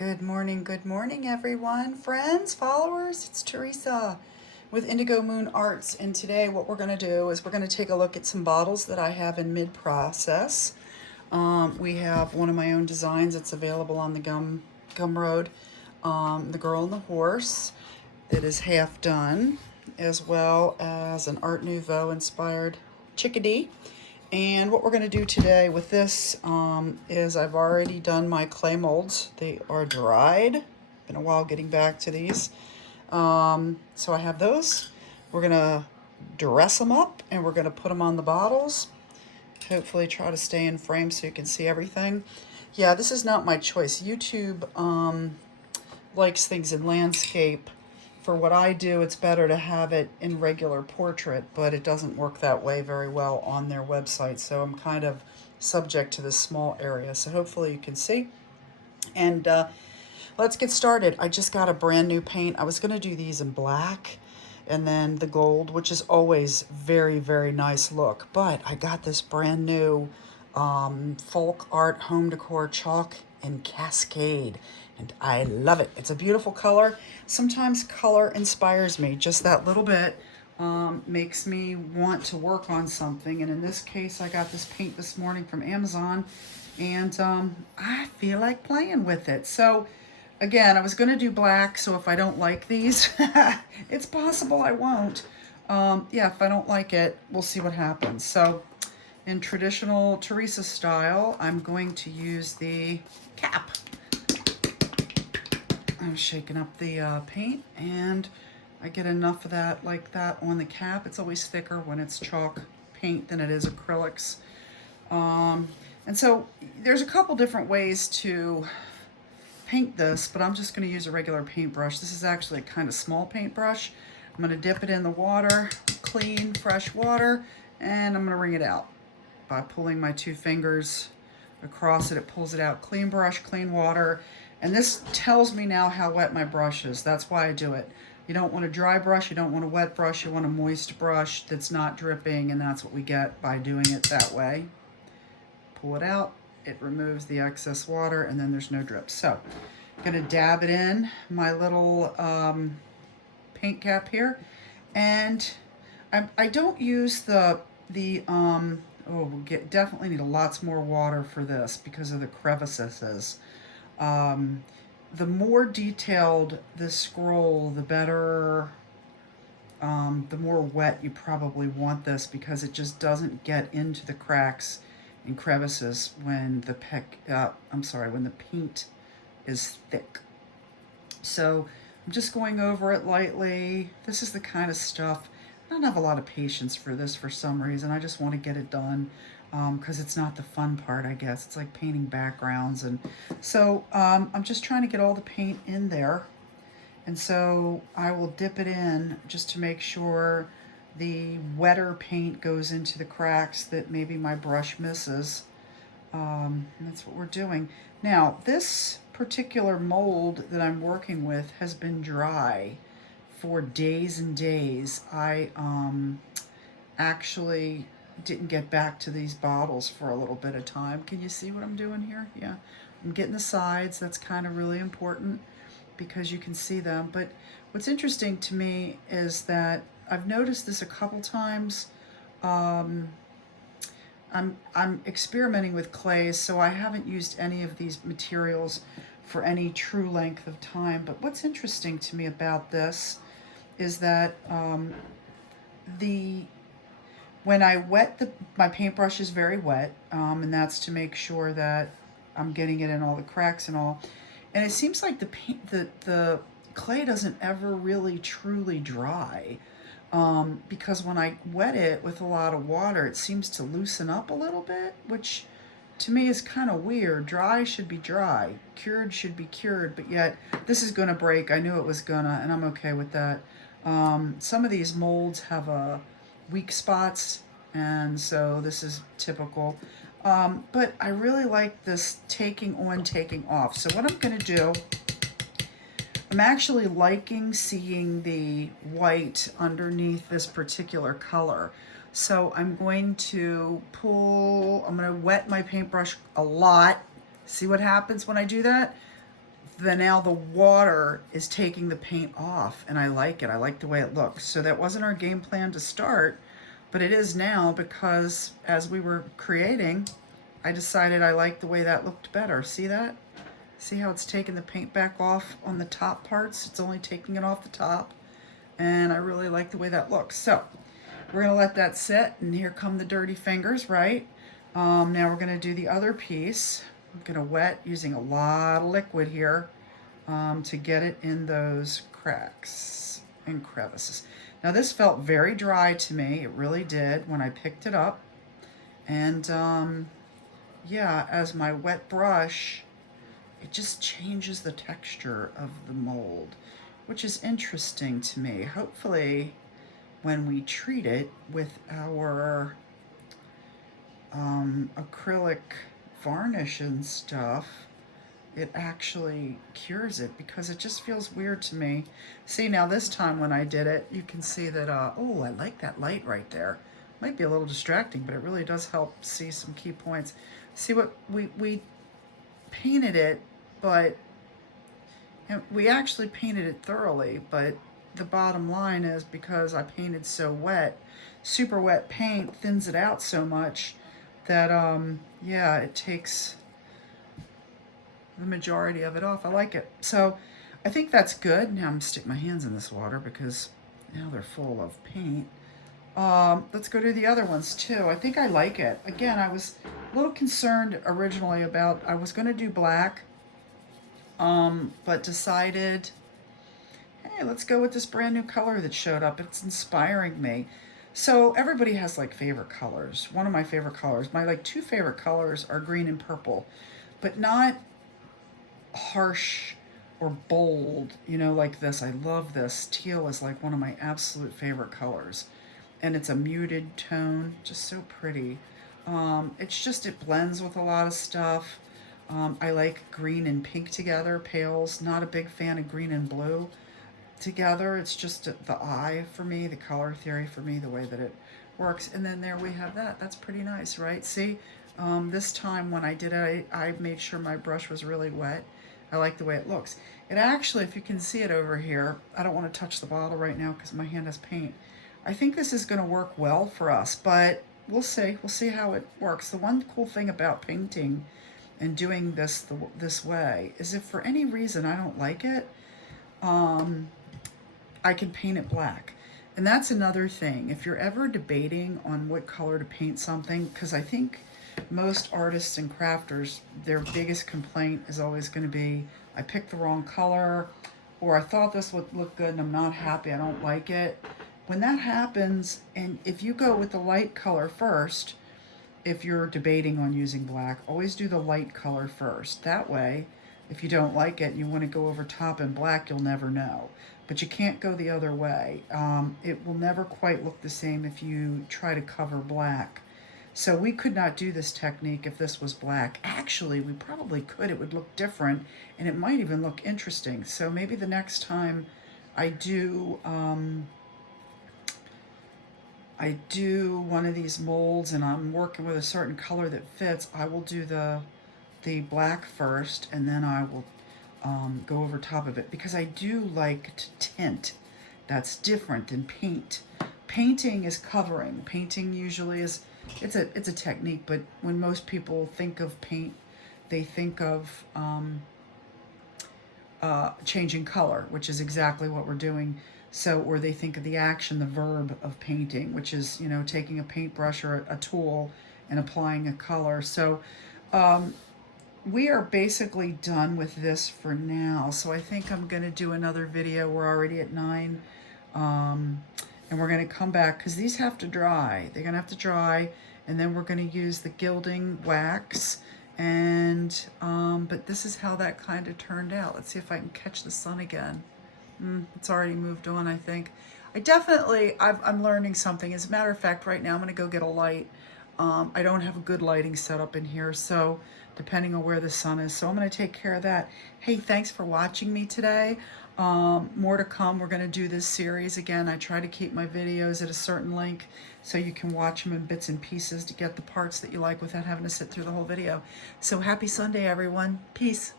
Good morning, everyone. Friends, followers, it's Teresa with Indigo Moon Arts. And today what we're going to do is we're going to take a look at some bottles that I have in mid-process. We have one of my own designs that's available on the Gumroad, The Girl and the Horse, that is half done, as well as an Art Nouveau inspired chickadee. And what we're going to do today with this is I've already done my clay molds. They are dried. Been a while getting back to these. So I have those. We're going to dress them up and we're going to put them on the bottles. Hopefully try to stay in frame so you can see everything. Yeah, this is not my choice. YouTube likes things in landscape. For what I do, it's better to have it in regular portrait, but it doesn't work that way very well on their website. So I'm kind of subject to this small area. So hopefully you can see. And let's get started. I just got a brand new paint. I was going to do these in black and then the gold, which is always very, very nice look. But I got this brand new folk art home decor chalk and Cascade. And I love it. It's a beautiful color. Sometimes color inspires me just that little bit, makes me want to work on something. And in this case, I got this paint this morning from Amazon, and I feel like playing with it. So again, I was going to do black, so if I don't like these, it's possible I won't. Yeah, if I don't like it, we'll see what happens. So in traditional Teresa style, I'm going to use the cap. I'm shaking up the paint, and I get enough of that like that on the cap. It's always thicker when it's chalk paint than it is acrylics. And so there's a couple different ways to paint this, but I'm just going to use a regular paintbrush. This is actually a kind of small paintbrush. I'm going to dip it in the water, clean, fresh water, and I'm going to wring it out by pulling my two fingers across it. It pulls it out. Clean brush, clean water. And this tells me now how wet my brush is. That's why I do it. You don't want a dry brush, you don't want a wet brush, you want a moist brush that's not dripping, and that's what we get by doing it that way. Pull it out, it removes the excess water, and then there's no drip. So I'm gonna dab it in my little paint cap here. And I don't use oh, we'll definitely need lots more water for this because of the crevices. The more detailed this scroll, the better, the more wet you probably want this, because it just doesn't get into the cracks and crevices when the when the paint is thick. So I'm just going over it lightly. This is the kind of stuff, I don't have a lot of patience for this for some reason. I just want to get it done. Because it's not the fun part, I guess. It's like painting backgrounds. And so I'm just trying to get all the paint in there. And so I will dip it in just to make sure the wetter paint goes into the cracks that maybe my brush misses. And that's what we're doing. Now, this particular mold that I'm working with has been dry for days and days. I actually didn't get back to these bottles for a little bit of time. Can you see what I'm doing here? Yeah, I'm getting the sides. That's kind of really important because you can see them. But what's interesting to me is that I've noticed this a couple times. I'm experimenting with clays, so I haven't used any of these materials for any true length of time. But what's interesting to me about this is that when I wet my paintbrush is very wet, and that's to make sure that I'm getting it in all the cracks and all. And it seems like the clay doesn't ever really truly dry, because when I wet it with a lot of water, it seems to loosen up a little bit, which to me is kind of weird. Dry should be dry, cured should be cured, but yet this is gonna break. I knew it was gonna, and I'm okay with that. Some of these molds have weak spots, and so this is typical. But I really like this taking on, taking off. So what I'm going to do, I'm actually liking seeing the white underneath this particular color. So I'm going to I'm going to wet my paintbrush a lot. See what happens when I do that? now the water is taking the paint off, and I like it. I like the way it looks. So that wasn't our game plan to start, but it is now, because as we were creating, I decided I liked the way that looked better. See that? See how it's taking the paint back off on the top parts? It's only taking it off the top, and I really like the way that looks. So we're gonna let that sit, and here come the dirty fingers, right? Now we're gonna do the other piece. I'm gonna wet using a lot of liquid here to get it in those cracks and crevices. Now this felt very dry to me. It really did when I picked it up. And yeah, as my wet brush, it just changes the texture of the mold, which is interesting to me. Hopefully when we treat it with our acrylic varnish and stuff, it actually cures it, because it just feels weird to me. See, now this time when I did it, you can see that, oh, I like that light right there. Might be a little distracting, but it really does help see some key points. See what we painted it, but we actually painted it thoroughly, but the bottom line is, because I painted so wet, super wet paint thins it out so much that, yeah, it takes the majority of it off. I like it. So I think that's good. Now I'm gonna stick my hands in this water because now they're full of paint. Let's go to the other ones too. I think I like it. Again, I was a little concerned originally about, I was gonna do black, but decided, hey, let's go with this brand new color that showed up. It's inspiring me. So everybody has like favorite colors. One of my favorite colors, my like two favorite colors are green and purple, but not harsh or bold, you know, like this. I love this. Teal is like one of my absolute favorite colors. And it's a muted tone, just so pretty. It's just, it blends with a lot of stuff. I like green and pink together, pales. Not a big fan of green and blue together. It's just the eye for me, the color theory for me, the way that it works. And then there we have that. That's pretty nice, right? See, this time when I did it, I made sure my brush was really wet. I like the way it looks. It actually, if you can see it over here, I don't want to touch the bottle right now because my hand has paint. I think this is going to work well for us, but we'll see. We'll see how it works. The one cool thing about painting and doing this this way is, if for any reason I don't like it, I can paint it black. And that's another thing. If you're ever debating on what color to paint something, because I think most artists and crafters, their biggest complaint is always going to be, I picked the wrong color, or I thought this would look good and I'm not happy, I don't like it. When that happens, and if you go with the light color first, if you're debating on using black, always do the light color first. That way, if you don't like it and you want to go over top in black, you'll never know. But you can't go the other way. It will never quite look the same if you try to cover black. So we could not do this technique if this was black. Actually, we probably could. It would look different, and it might even look interesting. So maybe the next time I do one of these molds and I'm working with a certain color that fits, I will do the black first, and then I will go over top of it, because I do like to tint. That's different than paint. Painting is covering. Painting usually is, it's a technique, but when most people think of paint, they think of changing color, which is exactly what we're doing. So, or they think of the action, the verb of painting, which is, you know, taking a paintbrush or a tool and applying a color. So we are basically done with this for now. So I think I'm going to do another video. We're already at 9. And we're going to come back, because these have to dry. They're going to have to dry, and then we're going to use the gilding wax. And, but this is how that kind of turned out. Let's see if I can catch the sun again. It's already moved on, I think. I'm learning something. As a matter of fact, right now I'm going to go get a light. I don't have a good lighting setup in here, so depending on where the sun is. So I'm going to take care of that. Hey, thanks for watching me today. More to come. We're going to do this series again. I try to keep my videos at a certain length so you can watch them in bits and pieces to get the parts that you like without having to sit through the whole video. So happy Sunday, everyone. Peace.